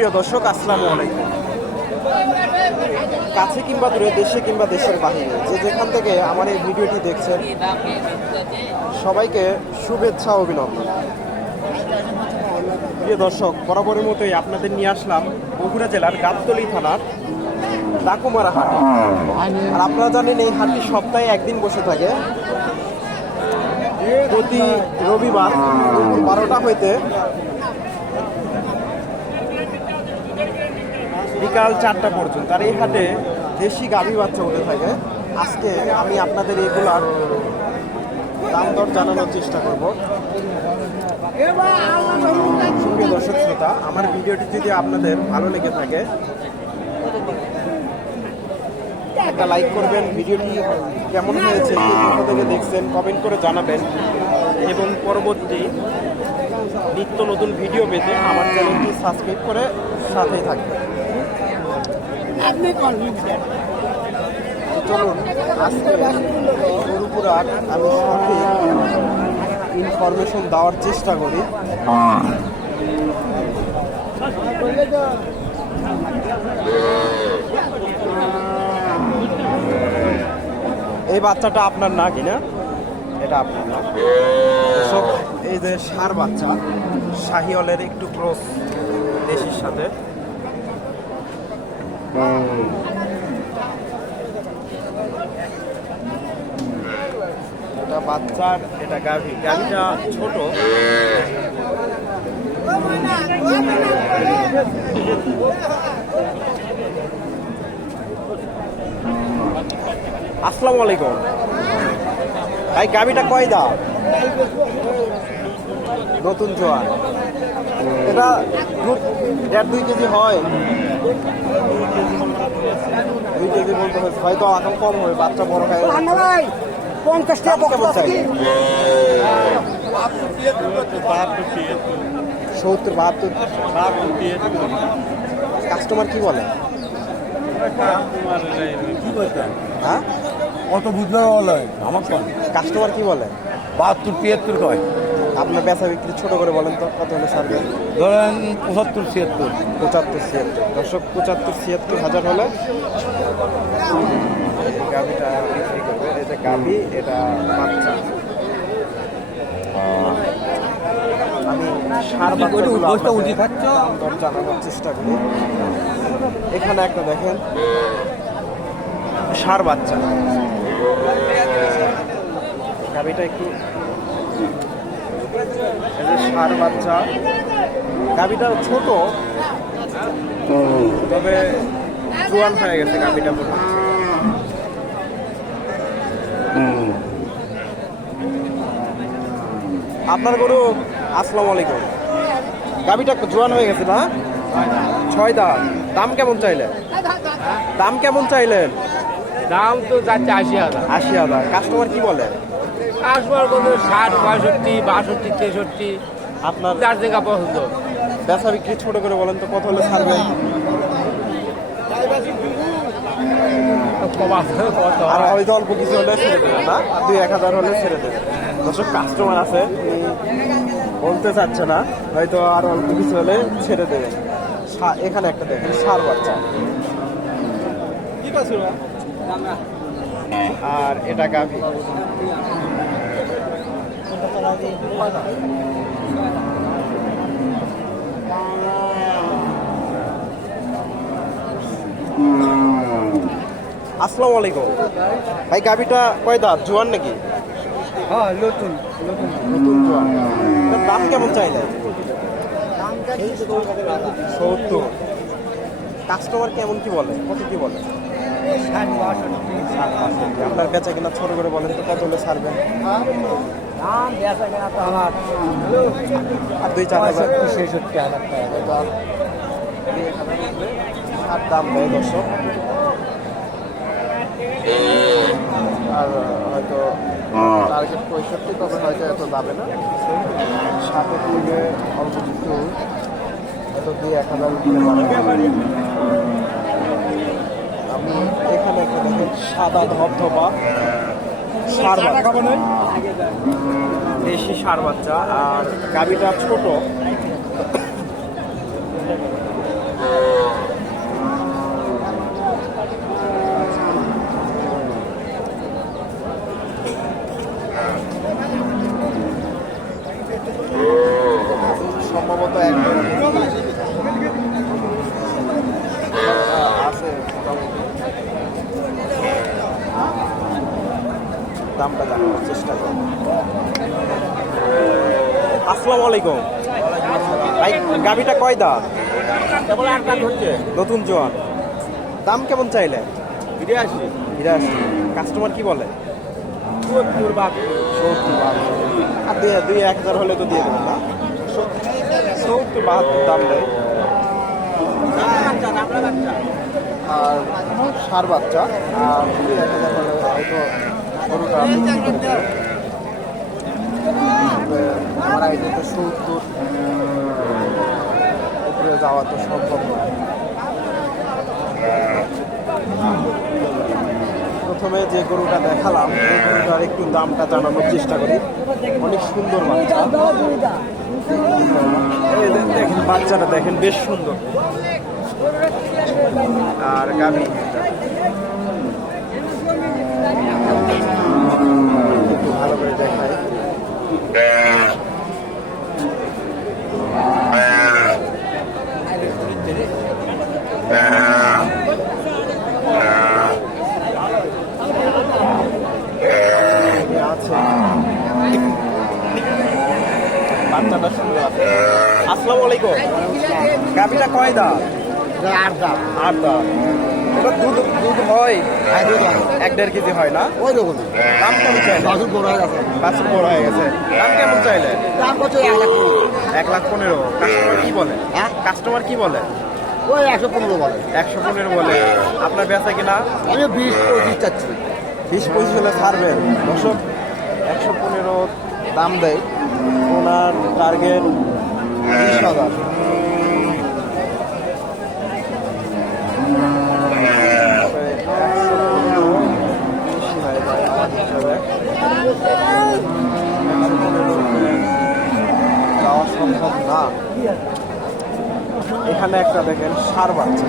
সুপ্রিয় দর্শক, আসসালামু আলাইকুম। কাছে কিংবা দূরে, দেশে কিংবা দেশের বাহিরে, যে যেখান থেকে আমার এই ভিডিওটি দেখছেন, সবাইকে শুভেচ্ছা, অভিনন্দন। প্রিয় দর্শক, বরাবরের মতোই আপনাদের নিয়ে আসলাম বগুড়া জেলার গাবতলী থানার ডাকুমারা হাট। আর আপনারা জানেন, এই হাটটি সপ্তাহে একদিন বসে থাকে। প্রতি রবিবার বারোটা হইতে বিকাল চারটা পর্যন্ত। আর এই হাটে দেশি গাভী বাচ্চা উঠে থাকে। আজকে আমি আপনাদের এগুলার দাম দর জানানোর চেষ্টা করব। সুপ্রিয় দর্শক শ্রোতা, আমার ভিডিওটি যদি আপনাদের ভালো লেগে থাকে, একটা লাইক করবেন। ভিডিওটি কেমন হয়েছে থেকে দেখছেন, কমেন্ট করে জানাবেন। এবং পরবর্তী নিত্য নতুন ভিডিও পেতে আমার চ্যানেলটি সাবস্ক্রাইব করে সাথেই থাকবেন। চলুন আজকে আমি সঠিক ইনফরমেশন দেওয়ার চেষ্টা করি। এই বাচ্চাটা আপনার না কিনা? এটা আপনার না। এই যে সার বাচ্চা শাহিওয়ালের একটু ক্রস দেশির সাথে। এটা বাচ্চার, এটা গাভী। গাভীটা ছোট। আসসালামু আলাইকুম। ভাই, গাভীটা কয় দা নতুন জোয়ার। এটা দুধ দেড় দুই কেজি হয়। দুই কেজি বলতে হয়েছে হয়তো এখন কম হবে বাচ্চা বড় খায় পঞ্চাশ টাকা সত্তর বাহাত্তর কাস্টমার কি বলে? হ্যাঁ? অত বুঝলে বলে। আমার কাস্টমার কি বলে? বাহাত্তর তিয়াত্তর কয়। আপনার বেচা বিক্রি ছোট করে বলেন তো কত হলে ছাড়বেন ধরেন পঁচাত্তর ছিয়াত্তর। পঁচাত্তর ছিয়াত্তর। দর্শক পঁচাত্তর ছিয়াত্তর হাজার হলে এই গাভিটা বিক্রি করবে। এটা গাভি এটা বাচ্চা। আমি সার বসটা উঠি খাচ্ছ জানানোর চেষ্টা করি। এখানে একটা দেখেন। সার বাচ্চা। গাভিটা একটু যে সার বাচ্চা। গাভিটা ছোট তবে জোয়ান হয়ে গেছে গাভিটা মনে আপনার গরু আসসালামু আলাইকুম। গাভিটা জোয়ান হয়ে গেছে না? ছয় দাম দাম কেমন চাইলেন? দাম কেমন চাইলেন? দাম তো যাচ্ছে আশি হাজার। আশি হাজার। কাস্টমার কি বলে? আসবার কোনো ষাট পঁয়ষট্টি বাষট্টি তেষট্টি। আপনার যার জায়গা পছন্দ। বেচা বিক্রি ছোট করে বলেন তো কত হলে ছাড়বেন কম আছে, আর হয়তো অল্প কিছু হলে ছেড়ে দেবেন না দুই এক হাজার হলে ছেড়ে দেবেন। দর্শক কাস্টমার আছে বলতে চাচ্ছে না হয়তো আর অল্প কিছু হলে ছেড়ে দেবেন। এখানে একটা দেখেন সার বাচ্চা। আর এটা গাভি। আসসালামু আলাইকুম। ভাই গাভিটা কয় দাঁত? জোয়ান নাকি? হ্যাঁ নতুন নতুন নতুন জোয়ান। দাম কেমন চাইলে সত্তর। কাস্টমার কেমন কি বলে? কত কি বলে? আপনার বেচা কিনা ছোট করে বলেন তো কত হলে ছাড়বেন? আর দুই চার হাজার। ছেষট্টি হাজার টাকা আর দাম দেয় দর্শক। আর হয়তো টার্গেট পঁয়ষট্টি তবে হয়তো এত যাবে না। সাথে তুলবে অল্প কিছু হয়তো দুই এক হাজার দিতে পারে। আমি এখানে একটা দেখেন সাদা ধপধপা সার বাচ্চা। দেশি সার বাচ্চা আর গাবিটা ছোট সম্ভবত একদম আছে মোটামুটি দামটা জানানোর চেষ্টা করব আসসালামু আলাইকুম। ভাই গাবিটা কয় দা কেবল আট কাজ নতুন জোয়ান। দাম কেমন চাইলে? ফিরে আসি কাস্টমার কি বলে? সত্তর আর দুই এক হাজার হলে তো দিয়ে দেবেন না। সত্তর বাহাত্তর দাম দেয় আর সার বাচ্চা। আর দুই এক হাজার হলে হয়তো আমার আইডিয়াতে সত্তর উপরে যাওয়া তো সম্ভব না প্রথমে যে গরুটা দেখালাম, এই গরুটার একটু দামটা জানানোর চেষ্টা করি। অনেক সুন্দর দেখেন, বাচ্চাটা দেখেন, বেশ সুন্দর। আর গাভী। ভালো করে দেখায় বাচ্চাটা সুন্দর আছে। আসসালামু আলাইকুম। গাভীটা কয় দা আট দাম আট দা দুধ দুধ হয় এক দেড় কেজি হয় না। ওই রকম দাম কেমন চাইলে বাসুর বড় হয়ে গেছে। বাছুর বড় হয়ে গেছে। দাম কেমন চাইলে দাম করছে এক লাখ পনেরো। কাস্টমার কি বলে? হ্যাঁ? কাস্টমার কি বলে? ওই একশো পনেরো বলে। একশো পনেরো বলে। আপনার বেচা কিনা? আমি বিশ পঁচিশ চাচ্ছি। বিশ পঁচিশ হলে ছাড়বেন। দর্শক একশো পনেরো দাম দেয়। ওনার টার্গেট বিশ হাজার তবে 115 বেশি হয়ে যায় আমার হিসাবে। 115 যাওয়া সম্ভব না এখানে একটা দেখেন সার বাচ্চা।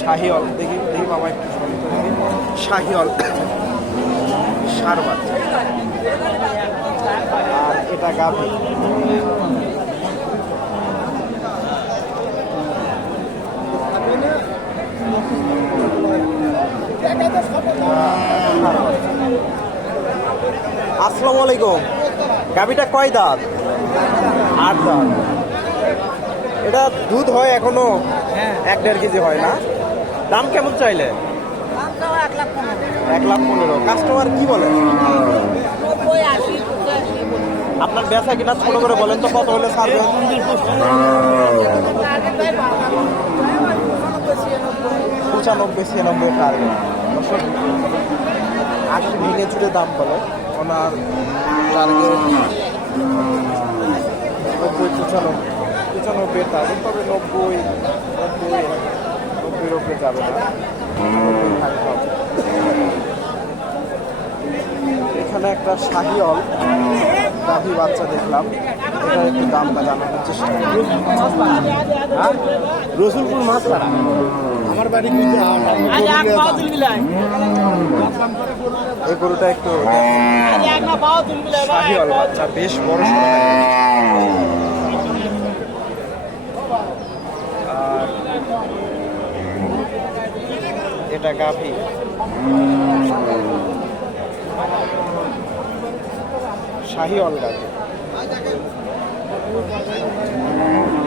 শাহিওল দেখি দেখি বাবা একটু শাহিওল সার বাচ্চা। আর এটা গাভী। আসসালামু আলাইকুম। গাভীটা কয় দাঁত? আট দাঁত। এটা দুধ হয় এখনও? এক দেড় কেজি হয় না? দাম কেমন চাইলে? এক লাখ পনেরো। কাস্টমার কি বলে? আপনার বেচা কিনা ছোট করে বলেন তো কত হলে ছাড়বেন পঁচানব্বই ছিয়ানব্বই টার্গেট। আশি ভেঙে চুড়ে দাম বলে। ওনার টার্গেট নব্বই পঁচানব্বই পঁচানব্বই টার্গেট তবে নব্বই নব্বই নব্বইয়ের যাবে না। এখানে একটা শাহিয়ল গাভী বাচ্চা দেখলাম এটার একটু দামটা জানানোর চেষ্টা হ্যাঁ? রসুলপুর মাছ আমার বাড়ি কিন্তু এই গরুটা একটু বাচ্চা বেশ বড় এটা গাভী। শাহিওয়াল গাভী গাভীটা একটু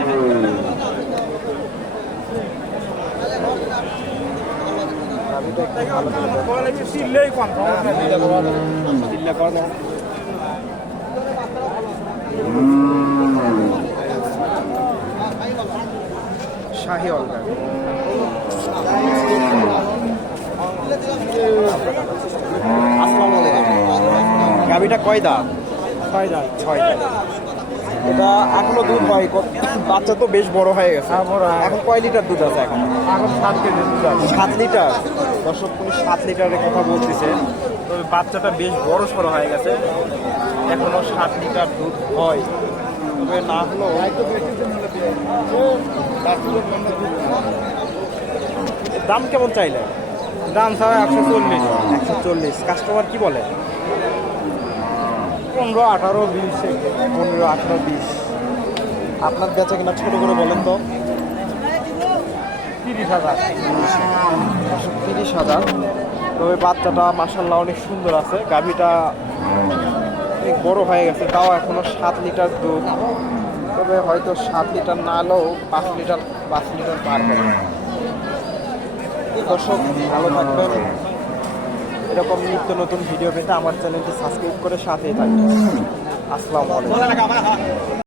ভালো করে দেখো। চিল্লেই কম চিল্লা করা দাও। শাহি অলগা গাভিটা কয় দাঁত? ছয় দাঁত। ছয় দাঁত। এটা এখনও দুধ হয় বাচ্চা তো বেশ বড় হয়ে গেছে। হ্যাঁ, এখন কয় লিটার দুধ আছে এখন? এখন সাত কেজি দুধ আছে। সাত লিটার? দর্শক পুরো সাত লিটারের কথা বলতেছে। তবে বাচ্চাটা বেশ বড় সড়ো হয়ে গেছে। এখনও সাত লিটার দুধ হয়। তবে না হলেও দাম কেমন চাইলে? দাম ছাড়া একশো চল্লিশ। একশো চল্লিশ। কাস্টমার কি বলে? পনেরো আঠারো বিশ পনেরো আঠারো বিশ। আপনার বেচা কিনা ছোট করে বলেন তো। তিরিশ হাজার। তিরিশ হাজার তবে বাচ্চাটা মাসাল্লাহ অনেক সুন্দর আছে। গাভিটা অনেক বড় হয়ে গেছে, তাও এখনও সাত লিটার দুধ। তবে হয়তো সাত লিটার না হলেও পাঁচ লিটার পাঁচ লিটার পার হবে দর্শক, ভালো থাকবেন। এরকম নিত্য নতুন ভিডিও পেতে আমার চ্যানেলটি সাবস্ক্রাইব করে সাথেই থাকবেন। আসসালামু আলাইকুম।